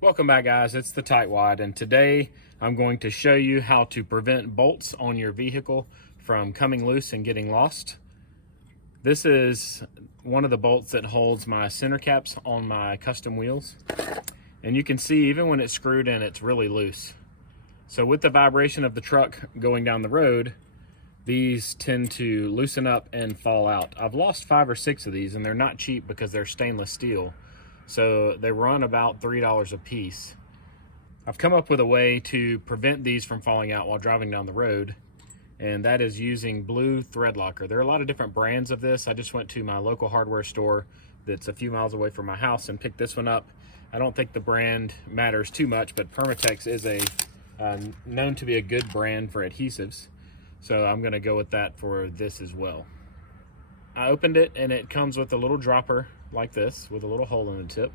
Welcome back, guys. It's the TightWad, and today I'm going to show you how to prevent bolts on your vehicle from coming loose and getting lost. This is one of the bolts that holds my center caps on my custom wheels, and you can see even when it's screwed in, it's really loose. So with the vibration of the truck going down the road, these tend to loosen up and fall out. I've lost 5 or 6 of these, and they're not cheap because they're stainless steel. So they run about $3 a piece. I've come up with a way to prevent these from falling out while driving down the road, and that is using blue Threadlocker. There are a lot of different brands of this. I just went to my local hardware store that's a few miles away from my house and picked this one up. I don't think the brand matters too much, but Permatex is known to be a good brand for adhesives. So I'm gonna go with that for this as well. I opened it and it comes with a little dropper like this with a little hole in the tip.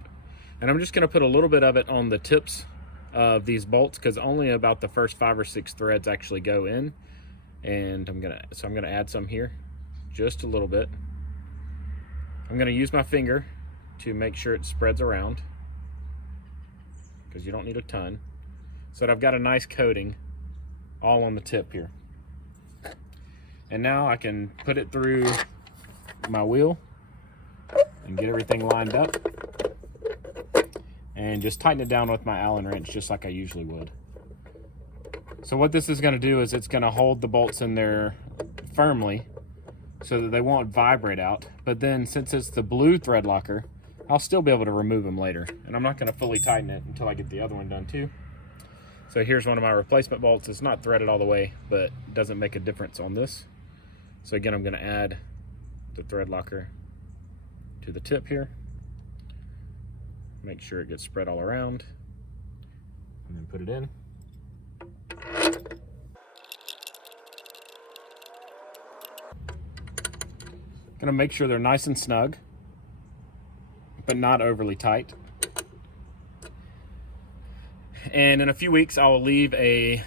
And I'm just gonna put a little bit of it on the tips of these bolts because only about the first 5 or 6 threads actually go in. And I'm gonna add some here, just a little bit. I'm gonna use my finger to make sure it spreads around because you don't need a ton. So that I've got a nice coating all on the tip here. And now I can put it through my wheel and get everything lined up and just tighten it down with my Allen wrench just like I usually would. So what this is going to do is it's going to hold the bolts in there firmly so that they won't vibrate out. But then since it's the blue Threadlocker, I'll still be able to remove them later. And I'm not going to fully tighten it until I get the other one done too. So here's one of my replacement bolts. It's not threaded all the way, but it doesn't make a difference on this. So again, I'm going to add the Threadlocker to the tip here. Make sure it gets spread all around, and then put it in. Gonna make sure they're nice and snug, but not overly tight. And in a few weeks, I will leave a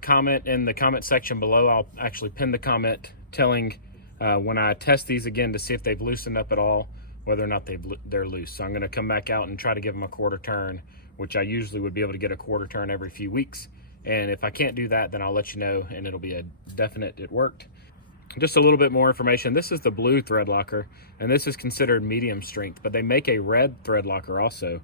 comment in the comment section below. I'll actually pin the comment telling when I test these again to see if they've loosened up at all, whether or not they're loose. So I'm going to come back out and try to give them a quarter turn, which I usually would be able to get a quarter turn every few weeks. And if I can't do that, then I'll let you know, and it'll be a definite it worked. Just a little bit more information. This is the blue Threadlocker, and this is considered medium strength, but they make a red Threadlocker also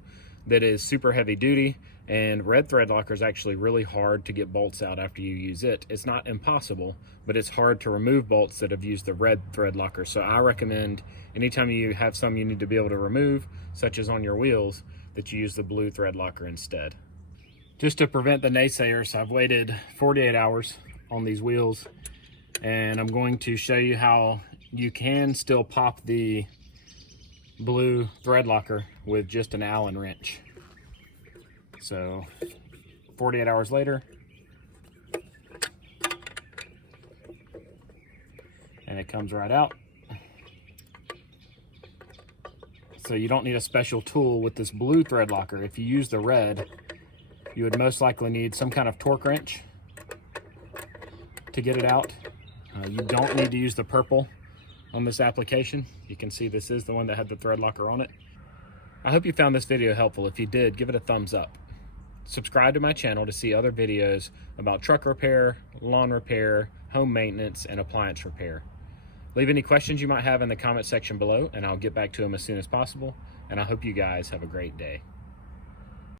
that is super heavy duty, and red Threadlocker is actually really hard to get bolts out after you use it. It's not impossible, but it's hard to remove bolts that have used the red Threadlocker. So I recommend anytime you have some you need to be able to remove, such as on your wheels, that you use the blue Threadlocker instead. Just to prevent the naysayers, I've waited 48 hours on these wheels, and I'm going to show you how you can still pop the blue Threadlocker with just an Allen wrench. So 48 hours later, and it comes right out. So you don't need a special tool with this blue Threadlocker. If you use the red, you would most likely need some kind of torque wrench to get it out. You don't need to use the purple on this application. You can see this is the one that had the Threadlocker on it. I hope you found this video helpful. If you did, give it a thumbs up. Subscribe to my channel to see other videos about truck repair, lawn repair, home maintenance, and appliance repair. Leave any questions you might have in the comment section below, and I'll get back to them as soon as possible. And I hope you guys have a great day.